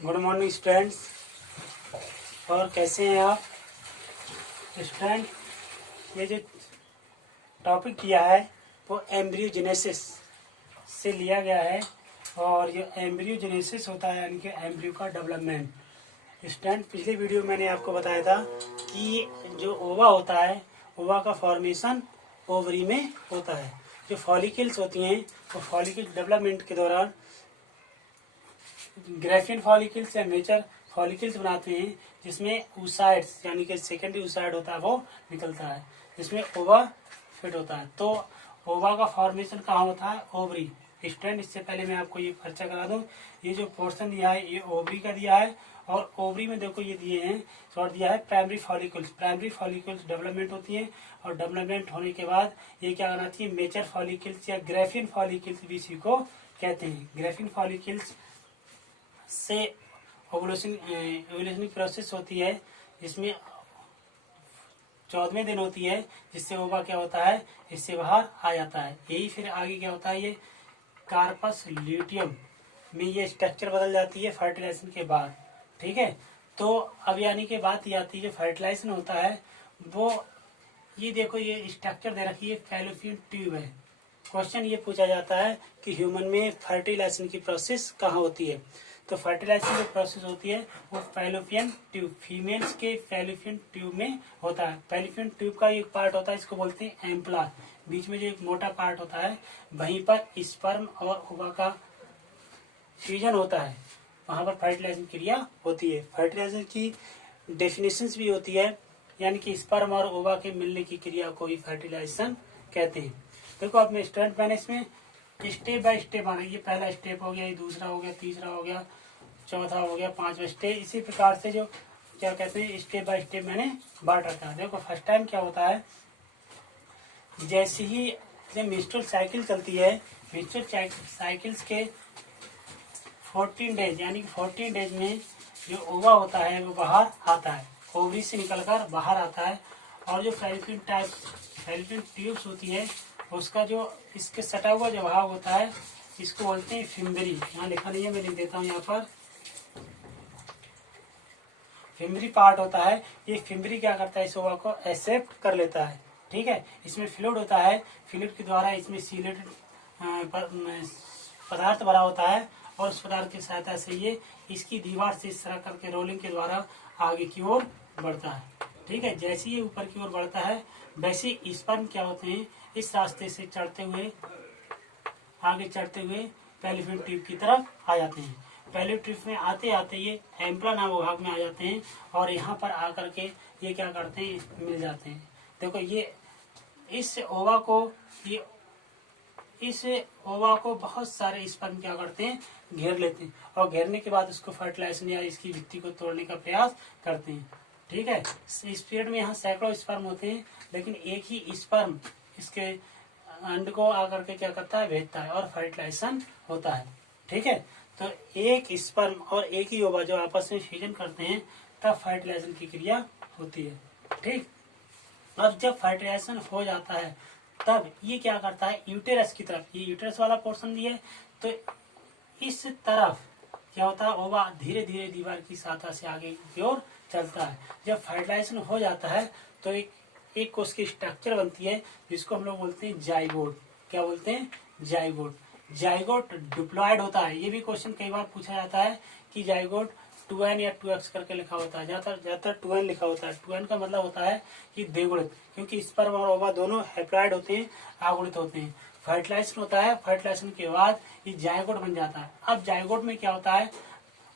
Good morning students. और कैसे हैं आप स्टूडेंट? ये जो टॉपिक दिया है वो एम्ब्रियोजेनेसिस से लिया गया है। और ये एम्ब्रियोजेनेसिस होता है यानी कि एम्ब्रियो का डेवलपमेंट। स्टूडेंट, पिछली वीडियो मैंने आपको बताया था कि जो ओवा होता है, ओवा का फॉर्मेशन ओवरी में होता है। जो फॉलिकल्स होती हैं वो फॉलिकल डेवलपमेंट के दौरान ग्रेफियन फॉलिकल्स या मेचर फॉलिकल्स बनाते हैं, जिसमें oocytes यानी कि सेकेंडरी oocyte होता है वो निकलता है, जिसमें ओवा फिट होता है। तो ओवा का फॉर्मेशन कहाँ होता है? ओवरी। स्टूडेंट, इससे पहले मैं आपको ये परिचय करा दूं। ये जो पोर्शन दिया है ये ओवरी का दिया है, और ओवरी में देखो ये दिए हैं शॉर्ट दिया है primary follicles. Primary follicles development होती है, और डेवलपमेंट होने के बाद ये क्या बनाती है? मेचर फॉलिकल्स या ग्रेफियन फॉलिकल्स भी इसी को कहते हैं। ग्रेफियन फॉलिकल्स से ओवुलेशन प्रोसेस होती है, जिसमें 14वें दिन होती है, जिससे ओवा क्या होता है? इससे बाहर आ जाता है। यही फिर आगे क्या होता है? ये कार्पस ल्यूटियम में ये स्ट्रक्चर बदल जाती है फर्टिलाइजेशन के बाद। ठीक है, तो अब यानी कि बात ये आती है, जो फर्टिलाइजेशन होता है वो ये देखो ये स्ट्रक्चर दे रखी है, फैलोपियन ट्यूब है। क्वेश्चन ये पूछा जाता है कि ह्यूमन में फर्टिलाइजेशन की प्रोसेस कहाँ होती है? तो फर्टिलाइजेशन जो प्रोसेस होती है वो फैलोपियन ट्यूब, फीमेल्स के फैलोपियन ट्यूब में होता है। फैलोपियन ट्यूब का एक पार्ट होता है, इसको बोलते हैं एम्पला। बीच में जो एक मोटा पार्ट होता है, वहीं पर स्पर्म और ओवा का फ्यूजन होता है, वहां पर फर्टिलाइजेशन क्रिया होती है। फर्टिलाइजेशन की डेफिनेशंस भी होती है, यानी कि स्पर्म और ओवा के मिलने की क्रिया को ही फर्टिलाइजेशन कहते हैं। देखो अब मैं स्टूडेंट, मैंने इसमें स्टेप बाय स्टेप आना। ये पहला स्टेप हो गया, ये दूसरा हो गया, तीसरा हो गया, चौथा हो गया, पांचवा स्टेप। इसी प्रकार से जो क्या कहते हैं स्टेप बाय स्टेप मैंने बांट रखा है। देखो फर्स्ट टाइम क्या होता है, जैसे ही जब मेंस्ट्रुअल साइकिल चलती है, मेंस्ट्रुअल साइकिल्स के 14 डेज यानी कि 14 डेज में जो ओवा होता है वो बाहर आता है, ओवरी से निकलकर बाहर आता है। और जो फैलोपियन ट्यूब्स होती है उसका जो इसके सटा हुआ जो भाग होता है इसको बोलते हैं फिम्बरी। यहाँ लिखा नहीं है, मैं लिख देता हूँ यहाँ पर। फिम्बरी पार्ट होता है, ये फिम्बरी क्या करता है? इस ओवा को एक्सेप्ट कर लेता है। ठीक है, इसमें फ्लूइड होता है, फ्लूइड के द्वारा इसमें सीलेटेड पदार्थ भरा होता है, और उस पदार्थ की सहायता से ये इसकी दीवार से इस तरह करके रोलिंग के द्वारा आगे की ओर बढ़ता है। ठीक है, जैसे ये ऊपर की ओर बढ़ता है वैसे स्पर्म क्या होते हैं इस रास्ते से चढ़ते हुए आगे चढ़ते हुए फैलोपियन ट्यूब की तरफ आ जाते हैं। फैलोपियन ट्यूब में आते आते ये एम्पला नामक भाग में आ जाते हैं, और यहाँ पर आकर के ये क्या करते हैं? मिल जाते हैं। देखो ये इस ओवा को बहुत सारे स्पर्म क्या करते हैं? घेर लेते हैं, और घेरने के बाद उसको फर्टिलाइजेशन या इसकी भित्ति को तोड़ने का प्रयास करते हैं। ठीक है, इस पीरियड में यहाँ सैकड़ों स्पर्म होते हैं, लेकिन एक ही स्पर्म इसके अंड को आकर के क्या करता है? भेजता है, और फर्टिलाइजेशन होता है। ठीक है, तो एक स्पर्म और एक ही ओवा जो आपस में फ्यूजन करते हैं तब फर्टिलाइजेशन की क्रिया होती है। ठीक, अब जब फर्टिलाइजेशन हो जाता है तब ये क्या करता है? यूटेरस की तरफ, ये यूटेरस वाला पोर्शन दिया है, तो इस तरफ क्या होता है? ओवा धीरे धीरे दीवार की सहायता से आगे की ओर चलता है। जब फर्टिलाइजेशन हो जाता है तो एक कोश की स्ट्रक्चर बनती है, जिसको हम लोग बोलते हैं जाइगोट। क्या बोलते हैं? जाइगोट। जाइगोट डिप्लॉयड होता है। ये भी क्वेश्चन कई बार पूछा जाता है कि जाइगोट 2n या 2x करके लिखा होता है, ज्यादातर 2n लिखा होता है। 2n का मतलब होता है कि द्विगुणित, क्योंकि स्पर्म और ओवा दोनों हैप्लॉइड होते हैं, आगुणित होते हैं। फर्टिलाइजेशन होता है, फर्टिलाइजेशन के बाद ये जाइगोट बन जाता है। अब जाइगोट में क्या होता है?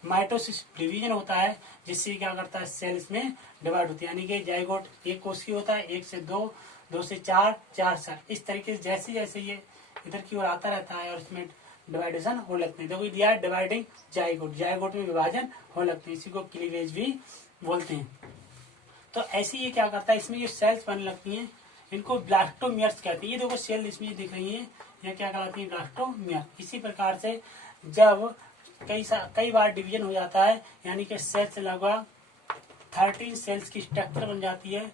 माइटोसिस डिवीजन होता है, जिससे क्या करता है? सेल्स में डिवाइड होती है। यानी कि जाइगोट एक कोशिकीय होता है, 1 से 2, 2 से 4, 4 से 8, इस तरीके से जैसे जैसे ये इधर की ओर आता रहता है और इसमें डिवाइडेशन हो लगते हैं। देखो दिया है डिवाइडिंग जाइगोट, जाइगोट में विभाजन हो लगते हैं, इसी को क्लीवेज भी बोलते हैं। तो ऐसे ये क्या करता है? इसमें ये सेल्स बनने लगती हैं, इनको ब्लास्टोमियर्स कहते हैं। ये देखो सेल इसमें दिख रही है, ये क्या कहलाती है? ब्लास्टोमियर। इसी प्रकार से जब कई बार डिवीजन हो जाता है, यानी कि सेल्स लगभग 13 सेल्स की स्ट्रक्चर बन जाती है।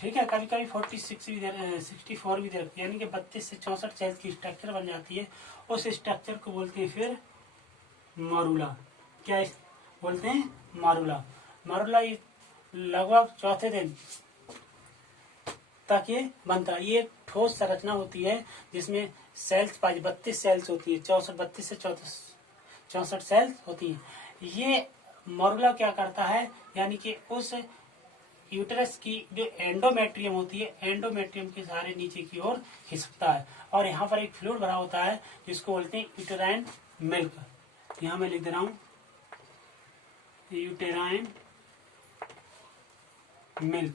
ठीक है, कभी कभी 64 भी दे रखती है, यानी कि 32 से 64 सेल्स की स्ट्रक्चर बन जाती है। उस स्ट्रक्चर को बोलते हैं फिर मरूला। क्या बोलते हैं मारुला। मारुला लगभग चौथे दिन तक ये बनता है। ये ठोस संरचना होती है जिसमें सेल्स पाई 32 सेल्स होती है, 32 से 64 सेल्स होती है। ये मॉरुला क्या करता है, यानी कि उस यूटरस की जो एंडोमेट्रियम होती है, एंडोमेट्रियम के सारे नीचे की ओर खिसकता है और यहाँ पर एक फ्लूइड भरा होता है जिसको बोलते हैं यूटेराइन मिल्क। यहाँ मैं लिख दे रहा हूँ यूटेराइन मिल्क।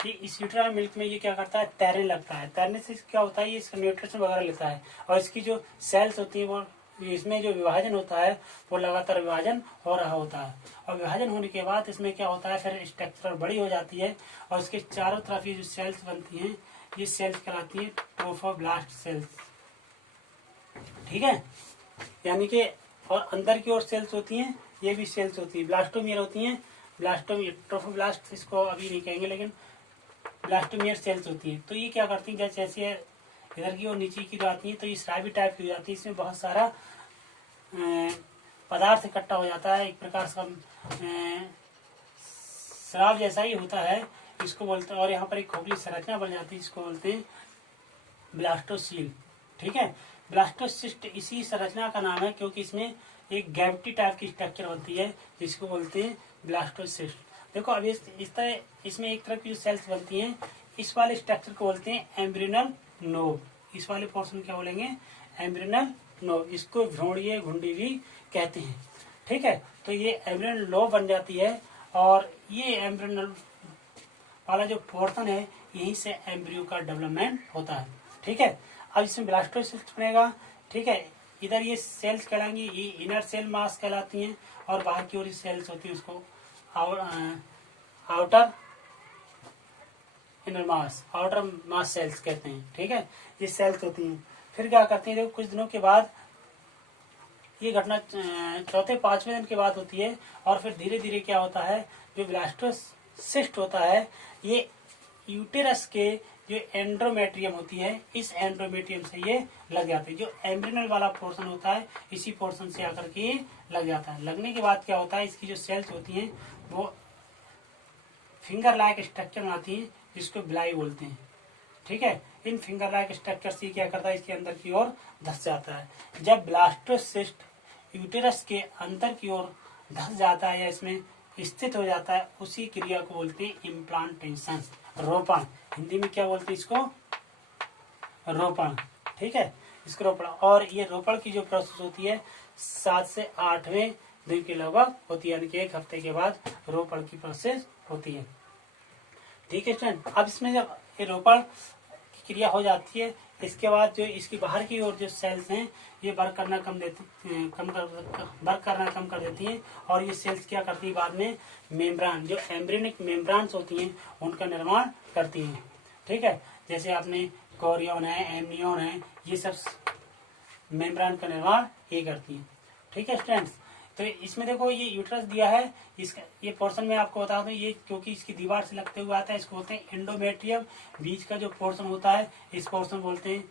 इस यूटेराइन मिल्क में ये क्या करता है, तैरने लगता है। तैरने से क्या होता है, ये इसका न्यूट्रिशन वगैरह लेता है और इसकी जो सेल्स होती है वो इसमें जो विभाजन होता है वो लगातार विभाजन हो रहा होता है और विभाजन होने के बाद इसमें क्या होता है, फिर स्ट्रक्चर बड़ी हो जाती है और इसके चारों तरफ ये जो सेल्स बनती हैं ये सेल्स कहलाती है ट्रोफोब्लास्ट सेल्स। ठीक है, यानी कि और अंदर की ओर सेल्स होती हैं, ये भी सेल्स होती है, ब्लास्टोमियर होती हैं। ब्लास्टोमियर, ट्रोफोब्लास्ट इसको अभी नहीं कहेंगे, लेकिन ब्लास्टोमियर सेल्स होती है। तो ये क्या करती है, जैसे इधर की और नीचे की जो आती है तो ये स्रावी टाइप की हो जाती है। इसमें बहुत सारा पदार्थ इकट्ठा हो जाता है, एक प्रकार का स्राव जैसा ही होता है, इसको बोलते हैं। और यहाँ पर एक खोखली संरचना बन जाती है, इसको बोलते हैं ब्लास्टोसील। ठीक है, ब्लास्टोसिस्ट इसी संरचना का नाम है क्योंकि इसमें एक गैविटी टाइप की स्ट्रक्चर बनती है जिसको बोलते हैं ब्लास्टोसिस्ट। देखो अब इस तरह इसमें एक तरह की जो सेल्स बनती हैं, इस वाले स्ट्रक्चर को बोलते हैं एम्ब्रियोनल नोब। इस वाले पोर्शन क्या बोलेंगे, एम्ब्रियोनल नोब। इसको भ्रूणीय घुंडी भी कहते हैं। ठीक है, तो ये एम्ब्रियोनल नोब बन जाती है और ये एम्ब्रियोनल वाला जो पोर्शन है यहीं से एम्ब्रियो का डेवलपमेंट होता है। ठीक है, अब इसमें ब्लास्टोसिस्ट बनेगा। ठीक है, इधर ये सेल्स कहलाएंगी, ये इनर सेल मास कहलाती हैं और बाहर की ओर सेल्स होती है उसको आउटर इनर मास, आउटर मास सेल्स कहते हैं। ठीक है, ये सेल्स होती हैं। फिर क्या करती हैं, देखो कुछ दिनों के बाद ये घटना चौथे पांचवें दिन के बाद होती है और फिर धीरे धीरे क्या होता है, जो ब्लास्टोसिस्ट होता है ये यूटेरस के जो एंड्रोमेट्रियम होती है, इस एंड्रोमेट्रियम से ये लग जाते हैं। जो एम्ब्रियोनल वाला पोर्शन होता है इसी पोर्शन से आकर के लग जाता है। लगने के बाद क्या होता है, इसकी जो सेल्स होती हैं वो फिंगर लाइक स्ट्रक्चर बनाती है जिसको ब्लाई बोलते हैं। ठीक है, इन फिंगर लाइक स्ट्रक्चर से क्या करता है, इसके अंदर की ओर धस जाता है। जब ब्लास्टोसिस्ट यूटेरस के अंदर की ओर धस जाता है या इसमें स्थित हो जाता है, उसी क्रिया को बोलते हैं इम्प्लांटेशन, रोपण। हिंदी में क्या बोलते हैं इसको, रोपण। ठीक है, इसको रोपण। और ये रोपण की जो प्रोसेस होती है 7 से 8वें दिन के लगभग होती है, यानी कि 1 हफ्ते के बाद रोपण की प्रोसेस होती है। ठीक है स्टूडेंट, अब इसमें जब ये रोपण की क्रिया हो जाती है, इसके बाद जो इसकी बाहर की ओर जो सेल्स हैं ये वर्क करना कम कर देती हैं और ये सेल्स क्या करती है, बाद में मेम्ब्रान, जो एम्ब्रियोनिक मेम्ब्रान्स होती हैं उनका निर्माण करती हैं। ठीक है, जैसे आपने कोरियन है, एमनियन है, ये सब मेम्ब्रान का निर्माण ये करती हैं। ठीक है स्टूडेंट्स, तो इसमें देखो ये यूट्रस दिया है, इसका ये पोर्शन में आपको बता दूं, ये क्योंकि इसकी दीवार से लगते हुए आता है, इसको बोलते हैं एंडोमेट्रियम। बीच का जो पोर्शन होता है इस पोर्शन बोलते हैं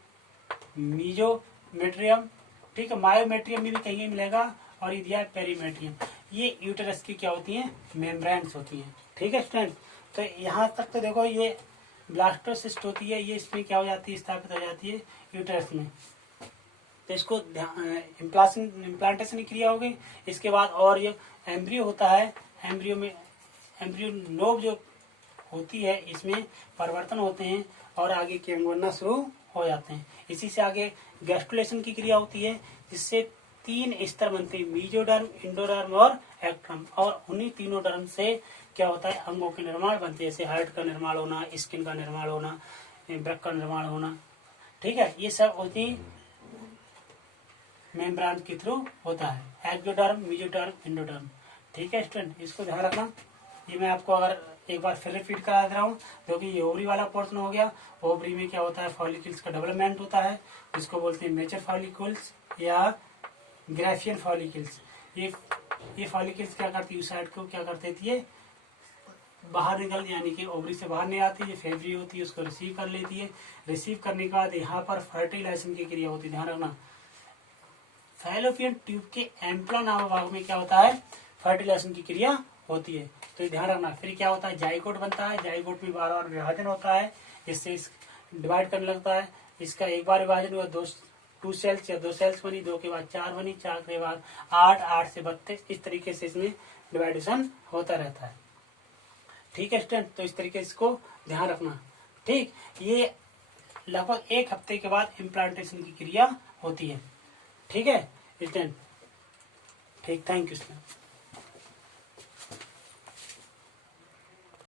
मीजोमेट्रियम। ठीक है, मायोमेट्रियम में भी कहीं मिलेगा और ये दिया है पेरीमेट्रियम। ये यूटेरस की क्या होती है, मेम्ब्रेन्स होती है। ठीक है स्टूडेंट, तो यहाँ तक तो देखो ये ब्लास्टोसिस्ट होती है, ये इसमें क्या हो जाती है, स्थापित हो जाती है यूटेरस में। तो इसको इम्प्लांटेशन की क्रिया होगी। इसके बाद और ये एम्ब्रियो होता है, एम्ब्रियो में एम्ब्रियो नोब जो होती है इसमें परिवर्तन होते हैं और आगे के अंग बनना शुरू हो जाते हैं। इसी से आगे गैस्ट्रुलेशन की क्रिया होती है जिससे 3 स्तर बनते हैं, मीजोडर्म, इंडोडर्म और एक्टर्म। और उन्हीं तीनों डर्म से क्या होता है, अंगों के निर्माण बनते हैं, जैसे हार्ट का निर्माण होना, स्किन का निर्माण होना, ब्रेक का निर्माण होना। ठीक है, ये सब होती मेम्ब्रान के थ्रू होता है, एक्टोडर्म, मेसोडर्म, एंडोडर्म। ठीक है स्टूडेंट, इसको ध्यान रखना। ये मैं आपको अगर एक बार फिर रिपीट करा दे रहा हूँ, क्योंकि ये ओवरी वाला पोर्शन हो गया। ओवरी में क्या होता है, फॉलिकल्स का डेवलपमेंट होता है, जिसको बोलते हैं मेचर फॉलिकल्स या ग्राफियन फॉलिकल्स। ये फॉलिकल्स क्या करती है, उस साइड को क्या करते थे, बाहर निकल, यानी कि ओवरी से बाहर नहीं आती है, फेवरी होती है, उसको रिसीव कर लेती है। रिसीव करने के बाद यहाँ पर फर्टिलाइजेशन की क्रिया होती है, ध्यान रखना। फैलोपियन ट्यूब के एम्प्ला नामक भाग में क्या होता है, फर्टिलाइजेशन की क्रिया होती है। तो ये ध्यान रखना। फिर क्या होता है, जाइगोट बनता है, जाइगोट में बार बार विभाजन होता है, इससे डिवाइड करने लगता है। इसका एक बार विभाजन हुआ, 2 सेल्स या 2 सेल्स बनी, 2 के बाद 4 बनी, 4 के बाद 8, 8 से 32, इस तरीके से इसमें डिवाइडेशन होता रहता है। ठीक है स्टूडेंट, तो इस तरीके से इसको ध्यान रखना। ठीक, ये लगभग 1 हफ्ते के बाद इम्प्लांटेशन की क्रिया होती है। ठीक है स्टूडेंट, ठीक, थैंक यू स्टूडेंट।